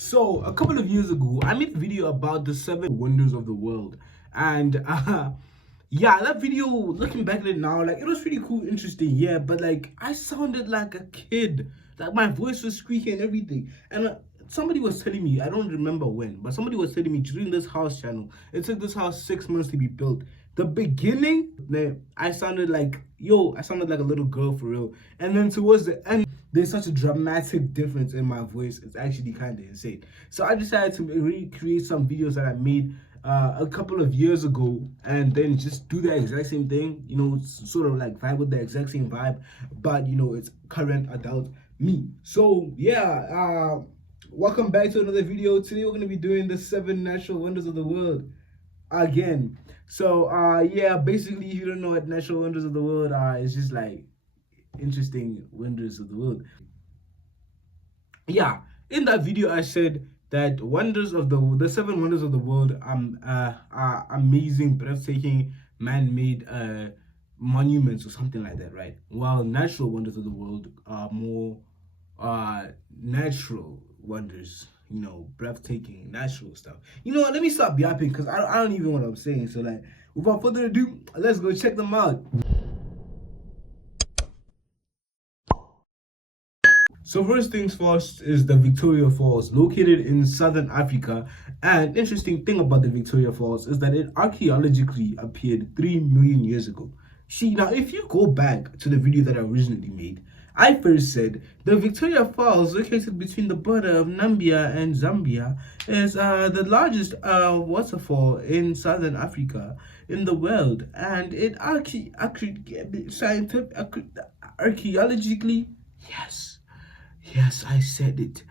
So a couple of years ago, I made a video about the 7 wonders of the world, and yeah, that video, looking back at it now, like it was pretty cool, interesting, yeah. But like I sounded like a kid, like my voice was squeaky and everything, and somebody was telling me, I don't remember when, but somebody was telling me during this house channel, it took this house 6 months to be built. The beginning, I sounded like, I sounded like a little girl for real. And then towards the end, there's such a dramatic difference in my voice. It's actually kind of insane. So I decided to recreate some videos that I made a couple of years ago, and then just do the exact same thing, sort of like vibe with the exact same vibe, but it's current adult me. So yeah, welcome back to another video. Today we're going to be doing the 7 natural wonders of the world again. So yeah, basically, if you don't know what natural wonders of the world are, it's just like interesting wonders of the world. Yeah, in that video I said that wonders of the 7 wonders of the world are amazing, breathtaking, man-made monuments or something like that, right? While natural wonders of the world are more natural wonders, breathtaking, natural stuff. You know what? Let me stop yapping because I don't even know what I'm saying. So like, without further ado, let's go check them out. So first things first is the Victoria Falls, located in southern Africa. And interesting thing about the Victoria Falls is that it archaeologically appeared 3 million years ago. See, now if you go back to the video that I originally made, I first said the Victoria Falls, located between the border of Namibia and Zambia, is the largest waterfall in southern Africa in the world, and it archaeologically, yes, I said it.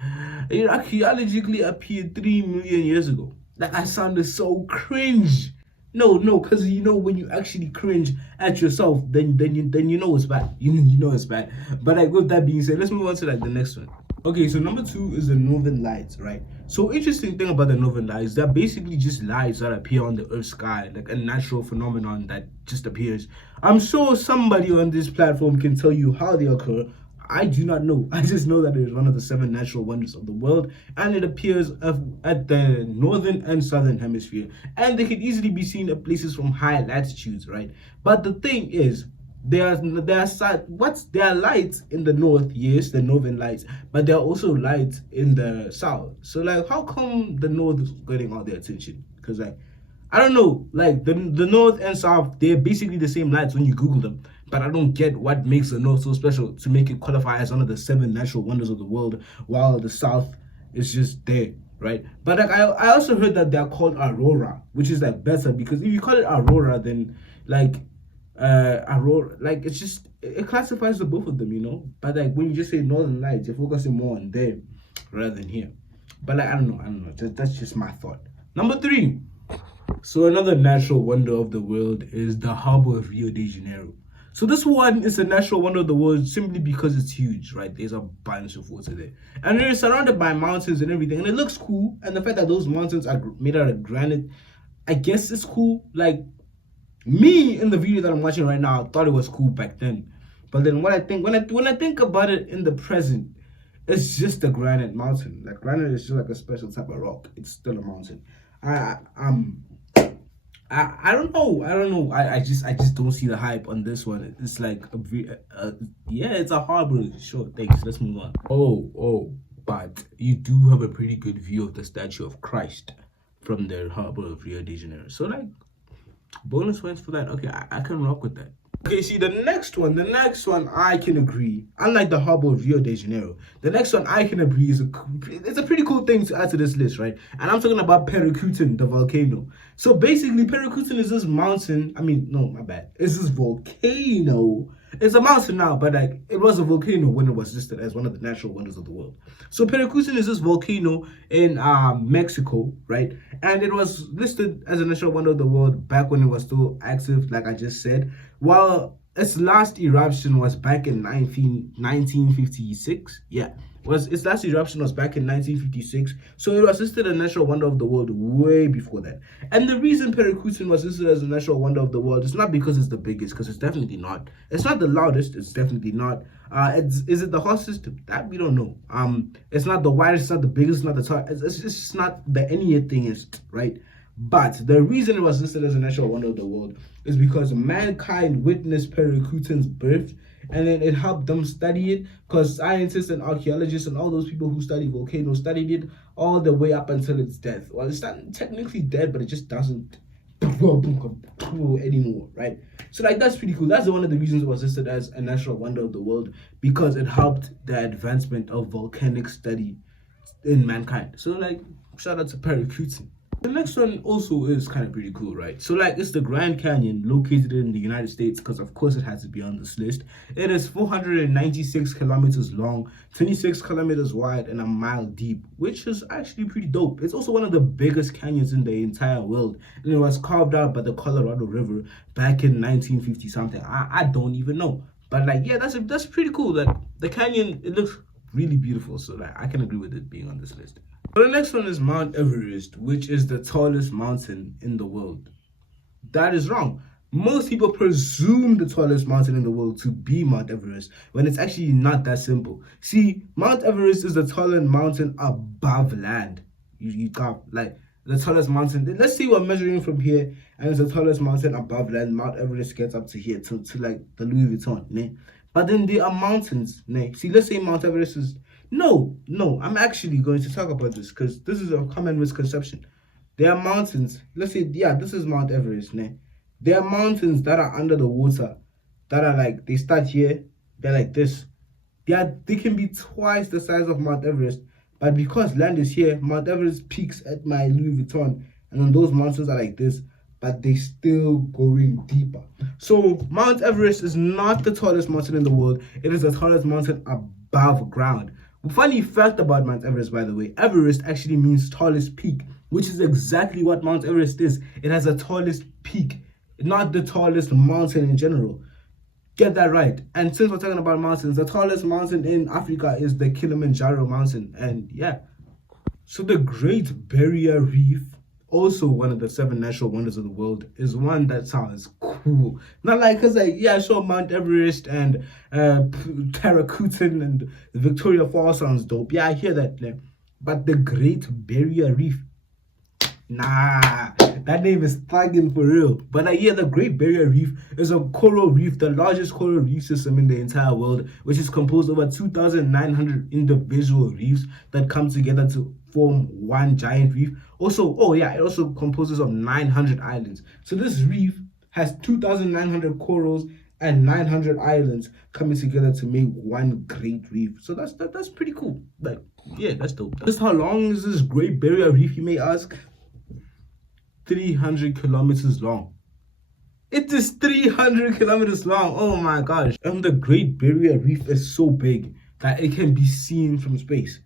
It archaeologically appeared 3 million years ago. Like, I sounded so cringe. No, because when you actually cringe at yourself, then you know it's bad. You know it's bad. But like, with that being said, let's move on to like the next one. Okay, so number 2 is the Northern Lights, right? So interesting thing about the Northern Lights, they're basically just lights that appear on the Earth's sky, like a natural phenomenon that just appears. I'm sure somebody on this platform can tell you how they occur. I do not know. I just know that it is one of the 7 natural wonders of the world, and it appears at the northern and southern hemisphere, and they can easily be seen at places from high latitudes, right? But the thing is, there are lights in the north, yes, the northern lights, but there are also lights in the south. So like, how come the north is getting all the attention? Because like, I don't know, like the north and south, they're basically the same lights when you Google them. But I don't get what makes the north so special to make it qualify as one of the 7 natural wonders of the world, while the south is just there, right? But like, I also heard that they're called aurora, which is like better, because if you call it aurora, then like aurora, like it classifies the both of them. But like, when you just say northern lights, you're focusing more on there rather than here. But like, I don't know. That's just my thought. Number 3. So another natural wonder of the world is the harbor of Rio de Janeiro. So this one is a natural wonder of the world simply because it's huge, right? There's a bunch of water there. And it's surrounded by mountains and everything. And it looks cool. And the fact that those mountains are made out of granite, I guess it's cool. Like, me in the video that I'm watching right now, I thought it was cool back then. But then when I think about it in the present, it's just a granite mountain. Like, granite is just like a special type of rock. It's still a mountain. I don't know. I just don't see the hype on this one. It's like yeah, it's a harbor. Sure, thanks. Let's move on. Oh, but you do have a pretty good view of the statue of Christ from the harbor of Rio de Janeiro. So like, bonus points for that. Okay, I can rock with that. Okay, see, the next one I can agree. Unlike the harbor of Rio de Janeiro, the next one I can agree it's a pretty cool thing to add to this list, right? And I'm talking about Pericuten, the volcano. So basically, Pericuten is this mountain. I mean, no, my bad. It's this volcano. It's a mountain now, but like, it was a volcano when it was listed as one of the natural wonders of the world. So Pericuten is this volcano in Mexico, right? And it was listed as a natural wonder of the world back when it was still active, like I just said. While its last eruption was back in 1956. Yeah, its last eruption was back in 1956. So it was listed a natural wonder of the world way before that. And the reason Perikutin was listed as a natural wonder of the world is not because it's the biggest, because it's definitely not. It's not the loudest. It's definitely not. Is it the hottest? That we don't know. It's not the widest. It's not the biggest. It's not the top. It's just not the anythingest, right? But the reason it was listed as a natural wonder of the world is because mankind witnessed Perikutin's birth, and then it helped them study it, because scientists and archaeologists and all those people who study volcanoes studied it all the way up until its death. Well, it's not technically dead, but it just doesn't anymore, right? So like, that's pretty cool. That's one of the reasons it was listed as a natural wonder of the world, because it helped the advancement of volcanic study in mankind. So like, shout out to Perikutin. The next one also is kind of pretty cool, right? So like, it's the Grand Canyon, located in the United States, because of course it has to be on this list. It is 496 kilometers long, 26 kilometers wide, and a mile deep, which is actually pretty dope. It's also one of the biggest canyons in the entire world, and it was carved out by the Colorado River back in 1950 something. I don't even know, but like, yeah, that's pretty cool. Like, the canyon, it looks really beautiful, so like, I can agree with it being on this list. So the next one is Mount Everest, which is the tallest mountain in the world. That is wrong. Most people presume the tallest mountain in the world to be Mount Everest, when it's actually not that simple. See, Mount Everest is the tallest mountain above land. You got like the tallest mountain. Let's say we're measuring from here, and it's the tallest mountain above land. Mount Everest gets up to here, to like the Louis Vuitton. Né? But then there are mountains. Né? See, let's say Mount Everest is... No, I'm actually going to talk about this, because this is a common misconception. There are mountains. Let's say, yeah, this is Mount Everest. Né? There are mountains that are under the water, that are like, they start here, they're like this. They can be twice the size of Mount Everest, but because land is here, Mount Everest peaks at my Louis Vuitton, and then those mountains are like this, but they still going deeper. So Mount Everest is not the tallest mountain in the world. It is the tallest mountain above ground. Funny fact about Mount Everest, by the way, Everest actually means tallest peak, which is exactly what Mount Everest is. It has the tallest peak, not the tallest mountain in general. Get that right. And since we're talking about mountains, the tallest mountain in Africa is the Kilimanjaro mountain. And yeah, so the Great Barrier Reef, also one of the 7 natural wonders of the world, is one that sounds cool. Not like, because like, yeah, sure, Mount Everest and Perikutin and the Victoria Falls sounds dope. Yeah, I hear that. Like, but the Great Barrier Reef, nah, that name is thugging for real. But yeah, the Great Barrier Reef is a coral reef, the largest coral reef system in the entire world, which is composed of over 2,900 individual reefs that come together to form one giant reef. Also, oh yeah, it also composes of 900 islands. So this reef has 2,900 corals and 900 islands coming together to make one great reef. So that's pretty cool. Like, yeah, that's dope. Just how long is this Great Barrier Reef, you may ask? 300 kilometers long. It is 300 kilometers long. Oh my gosh. And the Great Barrier Reef is so big that it can be seen from space.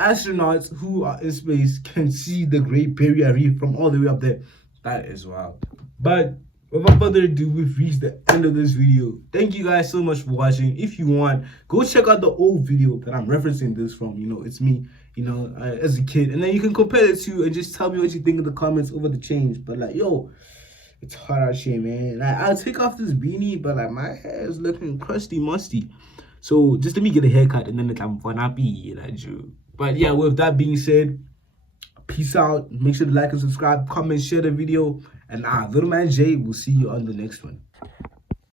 Astronauts who are in space can see the Great Barrier Reef from all the way up there. That is wild. But without further ado, we've reached the end of this video. Thank you guys so much for watching. If you want, go check out the old video that I'm referencing this from. You know, it's me, you know, as a kid. And then you can compare the two and just tell me what you think in the comments over the change. But like, yo, it's hot out here, man. Like, I'll take off this beanie, but like, my hair is looking crusty, musty. So just let me get a haircut, and then I'm gonna be like you. But yeah, with that being said, peace out. Make sure to like and subscribe, comment, share the video. And Little Man Jay will see you on the next one.